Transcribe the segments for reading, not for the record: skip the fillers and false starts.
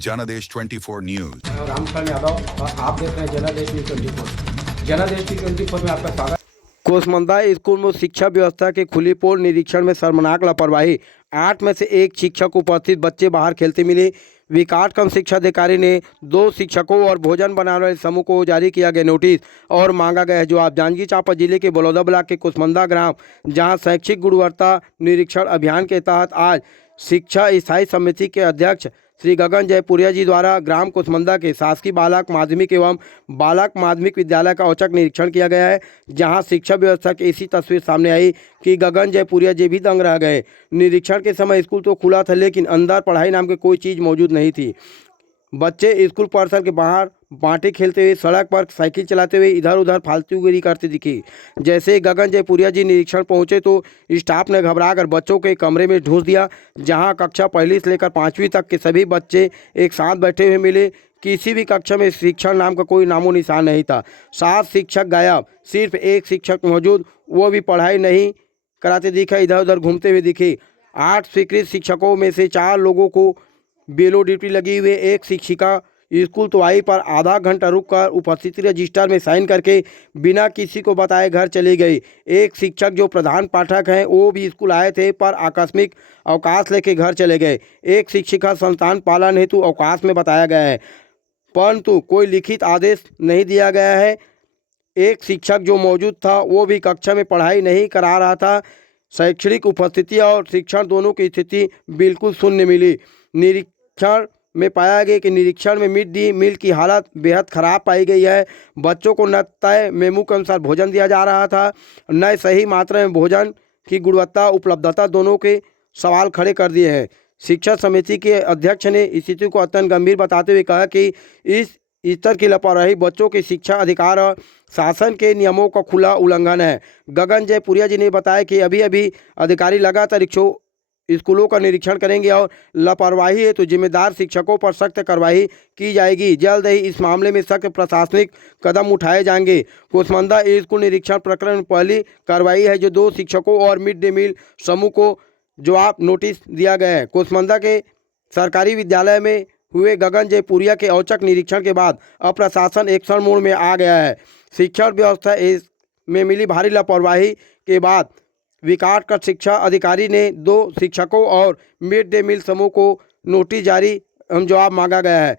जनादेश 24 न्यूज। रामकिशन यादव और आप देख रहे हैं जनादेश न्यूज 24। जनादेश न्यूज 24 में आपका स्वागत। कोसमंदा स्कूल में शिक्षा व्यवस्था के खुली पोल निरीक्षण में शर्मनाक लापरवाही। 8 में से 1 शिक्षक उपस्थित, बच्चे बाहर खेलते मिले। विकासखंड शिक्षा अधिकारी ने 2 शिक्षकों और भोजन बनाने वाले समूह को जारी किया गया नोटिस और मांगा गया है जवाब। जांजगीर चांपा जिले के बलौदा ब्लॉक के कोसमंदा ग्राम, जहां शैक्षिक गुणवत्ता निरीक्षण अभियान के तहत आज शिक्षा स्थायी समिति के अध्यक्ष श्री गगन जयपुरिया जी द्वारा ग्राम कोसमंदा के शासकीय बालक माध्यमिक एवं बालक माध्यमिक विद्यालय का औचक निरीक्षण किया गया है, जहां शिक्षा व्यवस्था की ऐसी तस्वीर सामने आई कि गगन जयपुरिया जी भी दंग रह गए। निरीक्षण के समय स्कूल तो खुला था, लेकिन अंदर पढ़ाई नाम की कोई चीज़ मौजूद नहीं थी। बच्चे स्कूल परिसर के बाहर बांटे खेलते हुए, सड़क पर साइकिल चलाते हुए इधर उधर फालतूगिरी करते दिखे। जैसे ही गगन जयपुरिया जी निरीक्षण पहुंचे तो स्टाफ ने घबराकर बच्चों के कमरे में ढूंढ दिया, जहां कक्षा 1 से लेकर 5वीं तक के सभी बच्चे एक साथ बैठे हुए मिले। किसी भी कक्षा में शिक्षक नाम का कोई नामो निशान नहीं था। 7 शिक्षक गायब, सिर्फ 1 शिक्षक मौजूद, वो भी पढ़ाई नहीं कराते दिखे, इधर उधर घूमते हुए दिखे। 8 स्वीकृत शिक्षकों में से 4 लोगों को बेलो ड्यूटी लगी हुई। 1 शिक्षिका स्कूल तो आई, पर आधा घंटा रुककर उपस्थिति रजिस्टर में साइन करके बिना किसी को बताए घर चली गई। 1 शिक्षक जो प्रधान पाठक हैं वो भी स्कूल आए थे, पर आकस्मिक अवकाश लेके घर चले गए। 1 शिक्षिका संतान पालन हेतु अवकाश में बताया गया है, परंतु कोई लिखित आदेश नहीं दिया गया है। 1 शिक्षक जो मौजूद था वो भी कक्षा में पढ़ाई नहीं करा रहा था। शैक्षणिक उपस्थिति और शिक्षण दोनों की स्थिति बिल्कुल शून्य मिली। निरीक्षण में पाया गया कि निरीक्षण में मिड डे मील की हालत बेहद खराब पाई गई है। बच्चों को न तय मेमू के अनुसार भोजन दिया जा रहा था, न सही मात्रा में भोजन की गुणवत्ता उपलब्धता, दोनों के सवाल खड़े कर दिए हैं। शिक्षा समिति के अध्यक्ष ने स्थिति को अत्यंत गंभीर बताते हुए कहा कि इस स्तर की लापरवाही बच्चों के शिक्षा अधिकार और शासन के नियमों का खुला उल्लंघन है। गगन जयपुरिया जी ने बताया कि अभी अभी अधिकारी लगातार स्कूलों का निरीक्षण करेंगे और लापरवाही है तो जिम्मेदार शिक्षकों पर सख्त कार्रवाई की जाएगी। जल्द ही इस मामले में सख्त प्रशासनिक कदम उठाए जाएंगे। कोसमंदा स्कूल निरीक्षण प्रकरण में पहली कार्रवाई है जो 2 शिक्षकों और मिड डे मील समूह को जवाब नोटिस दिया गया है। कोसमंदा के सरकारी विद्यालय में हुए गगन जयपुरिया के औचक निरीक्षण के बाद अब प्रशासन एक्शन मोड में आ गया है। शिक्षण व्यवस्था में मिली भारी लापरवाही के बाद विकासखंड शिक्षा अधिकारी ने 2 शिक्षकों और मिड डे मील समूह को नोटिस जारी जवाब मांगा गया है।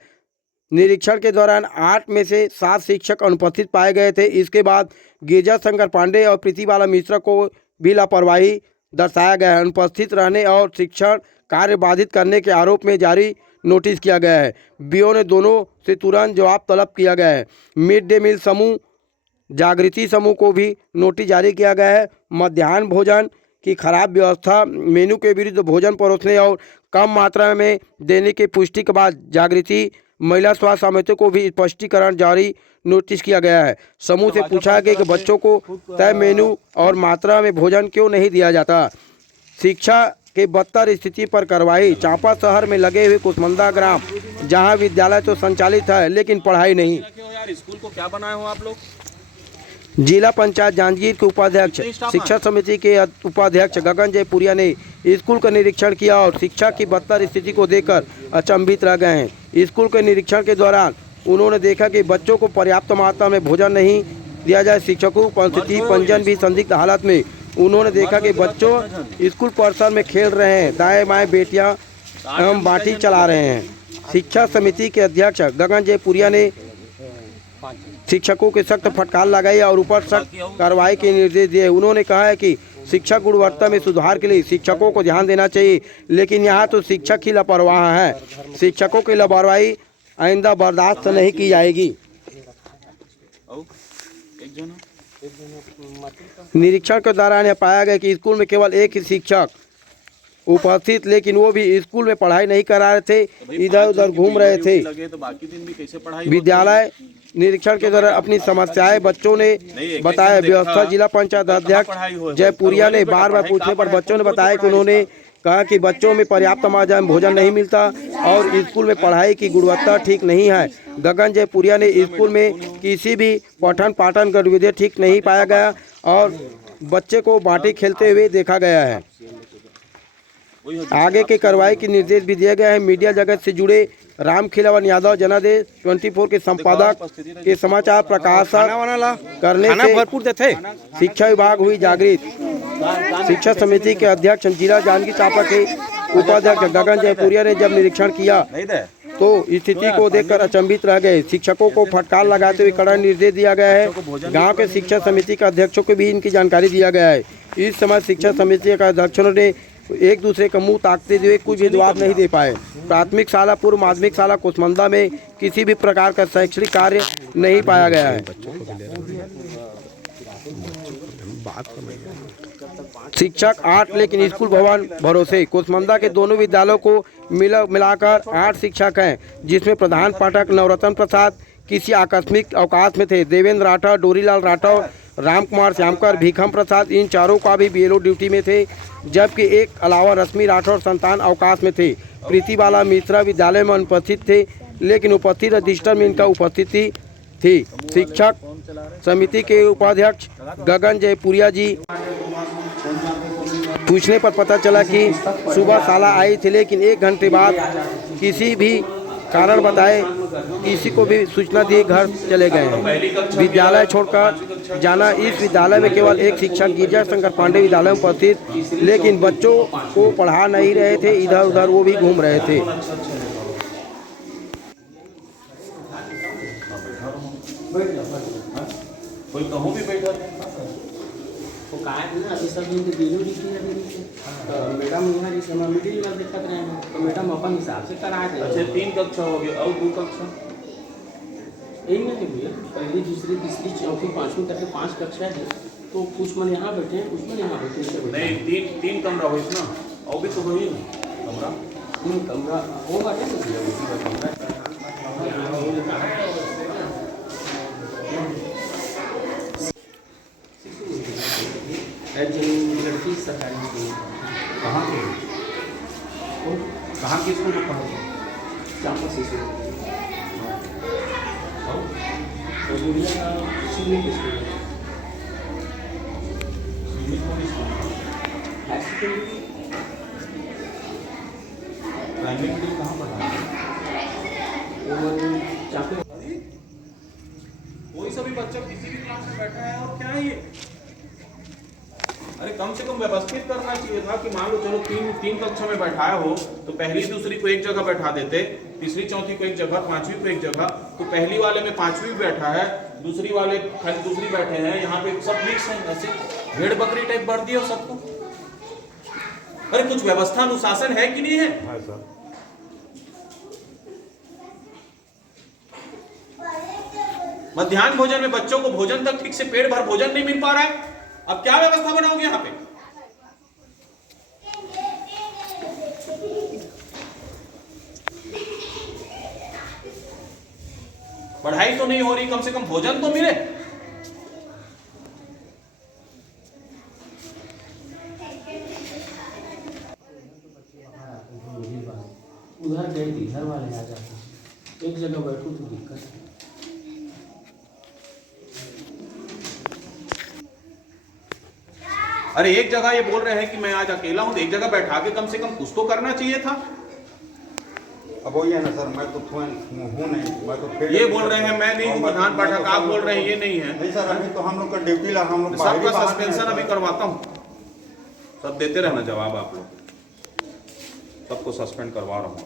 निरीक्षण के दौरान 8 में से 7 शिक्षक अनुपस्थित पाए गए थे। इसके बाद गिरजा शंकर पांडे और प्रीतिबाला मिश्रा को भी लापरवाही दर्शाया गया है। अनुपस्थित रहने और शिक्षण कार्य बाधित करने के आरोप में जारी नोटिस किया गया है। बीओ ने दोनों से तुरंत जवाब तलब किया गया है। मिड डे मील समूह, जागृति समूह को भी नोटिस जारी किया गया है। मध्याह्न भोजन की खराब व्यवस्था, मेनू के विरुद्ध भोजन परोसने और कम मात्रा में देने की पुष्टि के बाद जागृति महिला स्वास्थ्य समिति को भी स्पष्टीकरण जारी नोटिस किया गया है। समूह से पूछा गया कि बच्चों को तय मेनू और मात्रा में भोजन क्यों नहीं दिया जाता। शिक्षा के बदतर स्थिति पर कार्रवाई। चांपा शहर में लगे हुए कोसमंदा ग्राम, जहां विद्यालय तो संचालित है लेकिन पढ़ाई नहीं। स्कूल को क्या बनाए हो आप लोग? जिला पंचायत जांजगीर के उपाध्यक्ष, शिक्षा समिति के उपाध्यक्ष गगन जयपुरिया ने स्कूल का निरीक्षण किया और शिक्षा की बदतर स्थिति को देखकर अचंभित रह गए हैं। स्कूल के निरीक्षण के दौरान उन्होंने देखा कि बच्चों को पर्याप्त मात्रा में भोजन नहीं दिया जाए। शिक्षकों की उपस्थिति, पंजन भी संदिग्ध हालत में। उन्होंने देखा कि बच्चों स्कूल परिसर में खेल रहे हैं, दाएँ बाएँ बेटियाँ एवं बाटी चला रहे हैं। शिक्षा समिति के अध्यक्ष गगन जयपुरिया ने शिक्षकों के सख्त फटकार लगाई और ऊपर सख्त कार्रवाई के निर्देश दिए। उन्होंने कहा है कि शिक्षा गुणवत्ता में सुधार के लिए शिक्षकों को ध्यान देना चाहिए, लेकिन यहाँ तो शिक्षक ही लापरवाह है। शिक्षकों की लापरवाही आइंदा बर्दाश्त नहीं की जाएगी। निरीक्षण के दौरान यह पाया गया कि स्कूल में केवल 1 ही शिक्षक उपस्थित, लेकिन वो भी स्कूल में पढ़ाई नहीं करा रहे थे, इधर उधर घूम रहे थे। विद्यालय निरीक्षण के दौरान अपनी समस्याएं बच्चों ने बताया। व्यवस्था जिला पंचायत अध्यक्ष जयपुरिया ने बार बार पूछने पर बच्चों ने बताया कि उन्होंने कहा कि बच्चों में पर्याप्त मात्रा में भोजन नहीं मिलता और स्कूल में पढ़ाई की गुणवत्ता ठीक नहीं है। गगन जयपुरिया ने स्कूल में किसी भी पठन पाठन गतिविधि ठीक नहीं पाया गया और बच्चे को बाटी खेलते हुए देखा गया है। आगे की कार्रवाई के निर्देश भी दिए गए हैं। मीडिया जगत से जुड़े रामखिलावन यादव जनादेश 24 के संपादक के समाचार प्रकाशक करने से भरपूर थे। शिक्षा विभाग हुई जागृत। शिक्षा समिति के अध्यक्ष जिला जांजगीर चांपा के उपाध्यक्ष गगन जयपुरिया ने जब निरीक्षण किया तो स्थिति को देखकर अचंभित रह गए। शिक्षकों को फटकार लगाते हुए कड़ा निर्देश दिया गया है। गांव के शिक्षा समिति के अध्यक्षों को भी इनकी जानकारी दिया गया है। इस समय शिक्षा समिति के अध्यक्षों ने एक दूसरे का मुंह ताकते हुए कुछ भी जवाब नहीं दे पाए। प्राथमिक शाला पूर्व माध्यमिक शाला कुसमंदा में किसी भी प्रकार का शैक्षणिक कार्य नहीं पाया गया है। शिक्षक 8 लेकिन स्कूल भवन भरोसे। कुसमंदा के दोनों विद्यालयों को मिलाकर 8 शिक्षक हैं, जिसमें प्रधान पाठक नवरत्न प्रसाद किसी आकस्मिक अवकाश में थे। देवेंद्र राठौर, डोरीलाल राठौर, राम कुमार श्यामकर, भीखम प्रसाद इन चारों का भी बीएलओ ड्यूटी में थे, जबकि एक अलावा रश्मि राठौर संतान अवकाश में थे। प्रीति बाला मिश्रा विद्यालय में अनुपस्थित थे, लेकिन उपस्थित रजिस्टर में इनका उपस्थिति थी। शिक्षक समिति के उपाध्यक्ष गगन जयपुरिया जी पूछने पर पता चला कि सुबह शाला आई थी, लेकिन 1 घंटे बाद किसी भी कारण बताए किसी को भी सूचना दिए घर चले गए हैं। विद्यालय छोड़कर जाना। इस विद्यालय में केवल एक शिक्षक गिरजा शंकर पांडे विद्यालय में उपस्थित, लेकिन बच्चों को पढ़ा नहीं रहे थे, इधर उधर वो भी घूम रहे थे। कोई कहूँ भी बैठा वो कहा है ना अभी सब दिन बीलो दिखी है तो मैडम यहाँ इस समय मिडिल में दिक्कत रहे हैं तो मैडम अपन हिसाब से करा दे। अच्छा 3 कक्षा हो गया और 2 कक्षा यही नहीं भैया, पहली दूसरी तीसरी चौथी पाँचवीं करके 5 कक्षा है तो कुछ मन यहाँ बैठे हैं कुछ मन यहाँ बैठे। नहीं 3 कमरा हो ना और भी तो वही कमरा कमरा होगा क्या भैया उसी का कमरा। लड़की सरकारी स्कूल कहाँ के कहाँ की स्कूल कहाँ के चांपा से और गुड़िया सिवनी की स्कूल प्राइमरी कहाँ पढ़ा है? कोई सा भी बच्चा किसी भी क्लास में बैठा है और क्या है ये। अरे कम से कम व्यवस्थित करना चाहिए था कि मान लो चलो 3 कक्षा में बैठाया हो तो पहली दूसरी को एक जगह बैठा देते, तीसरी चौथी को एक जगह, पांचवी को एक जगह। तो पहली वाले में पांचवी बैठा है, दूसरी वाले खाली दूसरी बैठे हैं, यहाँ पे सब मिक्स है, ऐसे भेड़ बकरी टाइप बढ़ दिया सबको। अरे कुछ व्यवस्था अनुशासन है कि नहीं है? मध्याह्न भोजन में बच्चों को भोजन तक ठीक से पेट भर भोजन नहीं मिल पा रहा है। अब क्या व्यवस्था बनाओगे यहाँ पे? पढ़ाई तो नहीं हो रही, कम से कम भोजन तो मिले। उधर गए इधर वाले आ जाते, एक जगह बैठो तो दिक्कत है। अरे एक जगह ये बोल रहे हैं कि मैं आज अकेला हूं, तो एक जगह बैठा के कम से कम कुछ तो करना चाहिए था। अब वही है ना सर, मैं तो हूँ नहीं, मैं तो फिर ये बोल रहे हैं मैं नहीं हूँ प्रधान पाठक, आप बोल रहे हैं ये नहीं है। नहीं सर, अभी तो हम लोग का ड्यूटी ला, हम लोग सबका सस्पेंशन अभी करवाता हूँ। सब देते रहना जवाब, आप लोग सबको सस्पेंड करवा रहा हूँ।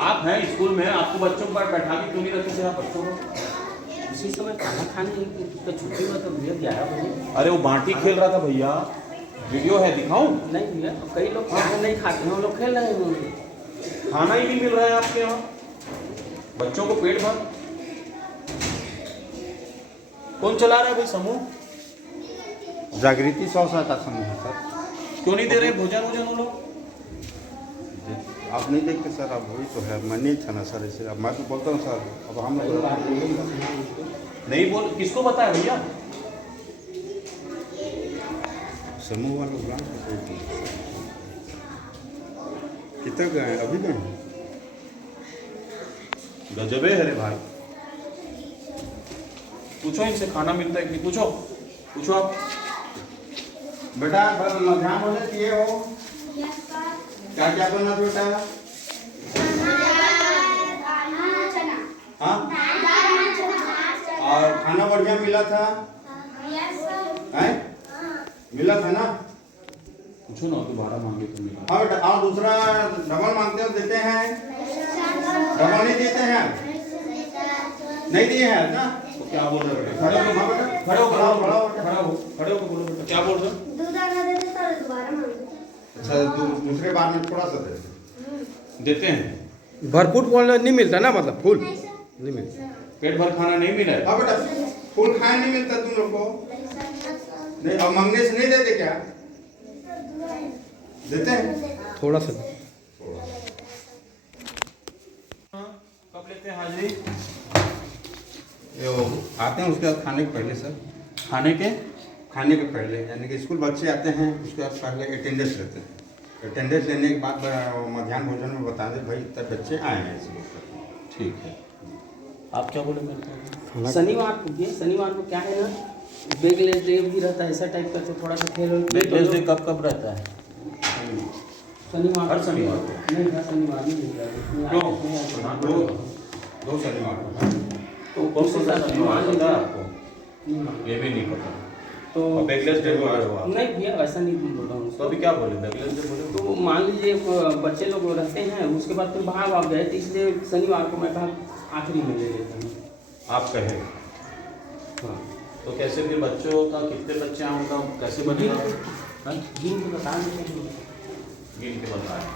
आप हैं स्कूल में, आपको बच्चों पर बैठा के क्यों नहीं रखे थे आप बच्चों को? उसी समय खाना खाने की छुट्टी हुआ तो भैया 11 बजे। अरे वो बांटी खेल रहा था भैया, वीडियो है दिखाऊं? नहीं भैया, कई लोग खाना नहीं खाते हैं, वो लोग खेल रहे हैं। खाना ही नहीं मिल रहा है आपके यहाँ बच्चों को पेट भर। कौन चला रहा है भाई समूह? जागृति स्व सहायता समूह है सर। क्यों नहीं दे रहे भोजन वोजन वो लोग? आप नहीं देखते सर, अब वही तो है, मैं नहीं था ना सर, इसलिए मैं तो बोलता हूँ सर, अब हम लोग नहीं बोल, किसको बताया भैया? समूह वाले ब्रांच कितना गए अभी गए? गजबे है रे भाई। पूछो इनसे खाना मिलता है कि नहीं, पूछो पूछो आप। बेटा मध्याह्न भोजन किए हो? क्या क्या बना बेटा? हाँ, और खाना बढ़िया मिला था? हैं? मिला था ना? पूछो ना, दोबारा मांगे तो मिला। हाँ बेटा, और दूसरा डबल मांगते हो देते हैं? डबल नहीं देते हैं? नहीं दिए हैं ना? तो क्या बोल रहे हो बेटा? खड़े हो, हाँ बेटा, खड़े हो, खड़ा हो, खड़ा हो बेटा। खड़े होकर बोलो बेटा, क्या बोल रहे हो? दूध आना दे देता और दोबारा मांगता। अच्छा, दूसरे बार में थोड़ा सा देते। देते हैं। भरपूर बोलने नहीं मिलता ना, मतलब फुल नहीं सर। नहीं मिलता। पेट भर खाना नहीं मिला है? हाँ बेटा, फुल खाया नहीं मिलता तुम लोग को? नहीं, और मांगने से नहीं देते क्या? देते हैं? थोड़ा सा कब लेते हैं हाजिरी? ये वो आते हैं उसके बाद खाने के पहले सर। खाने के खाने के पहले यानी कि स्कूल बच्चे आते हैं उसके बाद पहले अटेंडेंस लेते हैं। अटेंडेंस लेने के बाद मध्याह्न भोजन में बता दें भाई इतने बच्चे आए हैं स्कूल पर। ठीक है। आप क्या बोले मेरे को? शनिवार को क्या है ना, बेगलेस डे भी रहता है, ऐसा टाइप का, तो थोड़ा सा खेल कब कब रहता है? शनिवार, हर शनिवार को? नहीं, हर शनिवार नहीं मिलता है। दो शनिवार। तो कौन सा शनिवार पता है आपको? नहीं, ये भी नहीं पता। तो और बैकलेस डे बोल रहे हो आप? नहीं भैया, वैसा नहीं बोल रहा हूँ। तो अभी क्या बोले? बैकलेस डे बोले? तो मान लीजिए बच्चे लोग रहते हैं, उसके बाद फिर बाहर आ गए, तो इसलिए शनिवार को मैं कहा आखिरी में ले लेता हूँ। आप कहे हाँ, तो कैसे फिर बच्चों का कितने बच्चे हैं उनका कैसे बनेगा? हाँ? दिन को बता देते हैं। गिन के बताएं।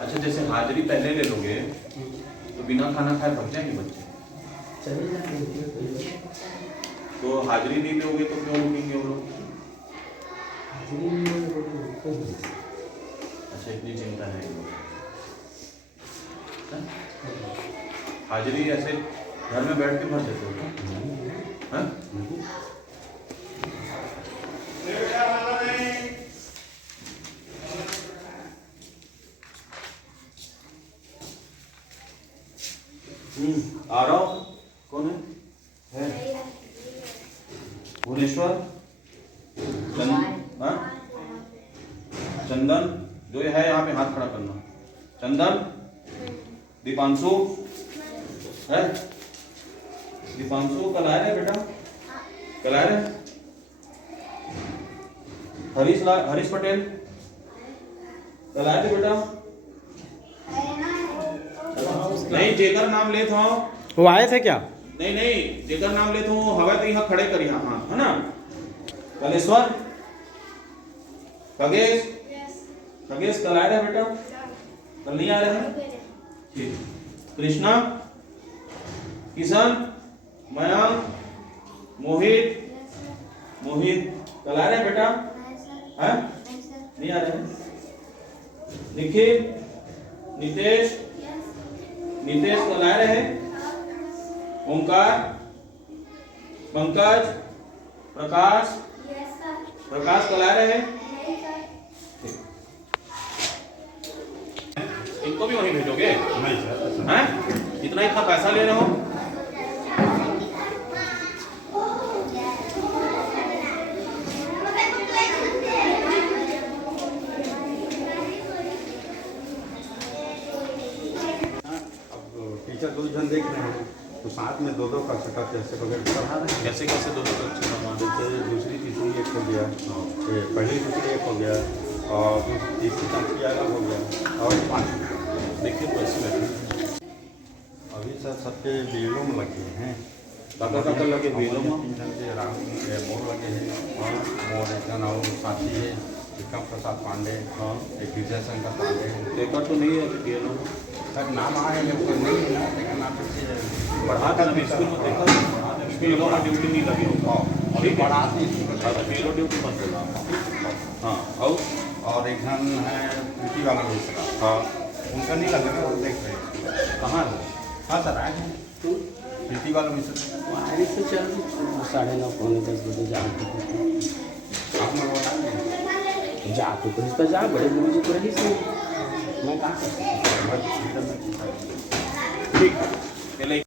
अच्छा, जैसे हाजिरी पहले ले लोगे तो बिना खाना खाए भग जाएंगे बच्चे? चले जाते हैं। तो हाजिरी नहीं दोगे तो क्यों रुकेंगे वो लोग? अच्छा, इतनी चिंता है इन लोगों को। हाँ? हाजिरी ऐसे घर में बैठ के भर देते हो क्या? हाँ? आ रहा हूँ। कौन है? भुवनेश्वर, हाँ? चंदन, जो ये है यहाँ पे हाथ खड़ा करना। चंदन, दीपांशु है? दीपांशु कल आए रहे बेटा? कल आए रहे? हरीश पटेल कल आए थे बेटा? नहीं, जेकर नाम ले था। वो आए थे क्या? नहीं नहीं, जेकर नाम ले तो हवा तो यहाँ खड़े कर यहाँ, हाँ है ना? कलेश्वर, खगेश, खगेश कल आ रहे हैं बेटा? कल नहीं आ रहे हैं? ठीक। कृष्णा, किशन, मयंक, मोहित, मोहित कल आ रहे हैं बेटा? हैं? नहीं आ रहे हैं? निखिल, नितेश, नितेश कल आ रहे हैं? ओंकार, पंकज, प्रकाश, प्रकाश कल आ रहे हैं? इनको भी वहीं भेजोगे? नहीं सर। हैं? इतना पैसा ले रहे हो? टीचर दो जन देख रहे हैं तो साथ में दो का सका कैसे वगैरह पढ़ा रहे हैं। कैसे कैसे दो बच्चे कमा जैसे दूसरी तीसरी एक हो गया, ये पहली दूसरी एक हो गया और तीसरी चौथी अलग हो गया और पाँच। देखिए पैसे लगे अभी सर सबके बीलों में लगे हैं। काका लगे बीलों में? 3 जन के मोर लगे हैं और मोर एक जन और साथी है विक्रम प्रसाद पांडे, हाँ। एक विजय शंकर पांडे। देखा तो नहीं है कि लोग सर नाम आए हैं कोई नहीं है ना, लेकिन आप पढ़ाते हैं स्कूल में देखा बीलो में ड्यूटी नहीं लगी होगा। ठीक है, पढ़ाते बीलो ड्यूटी मत देना। हाँ, और एक जन है प्रीति वाला मिश्रा। हाँ, उनका नहीं लगा ना, वो देख रहे हैं। कहाँ है? हाँ सर आए हैं प्रीति वाला मिश्रा। वायरी से चल 9:30 पौने 10 बजे जाते आप लोग बता दें जाते तो इस पर जा, बड़े गुरु जी को रही से मैं कहाँ कर सकता हूँ। ठीक है।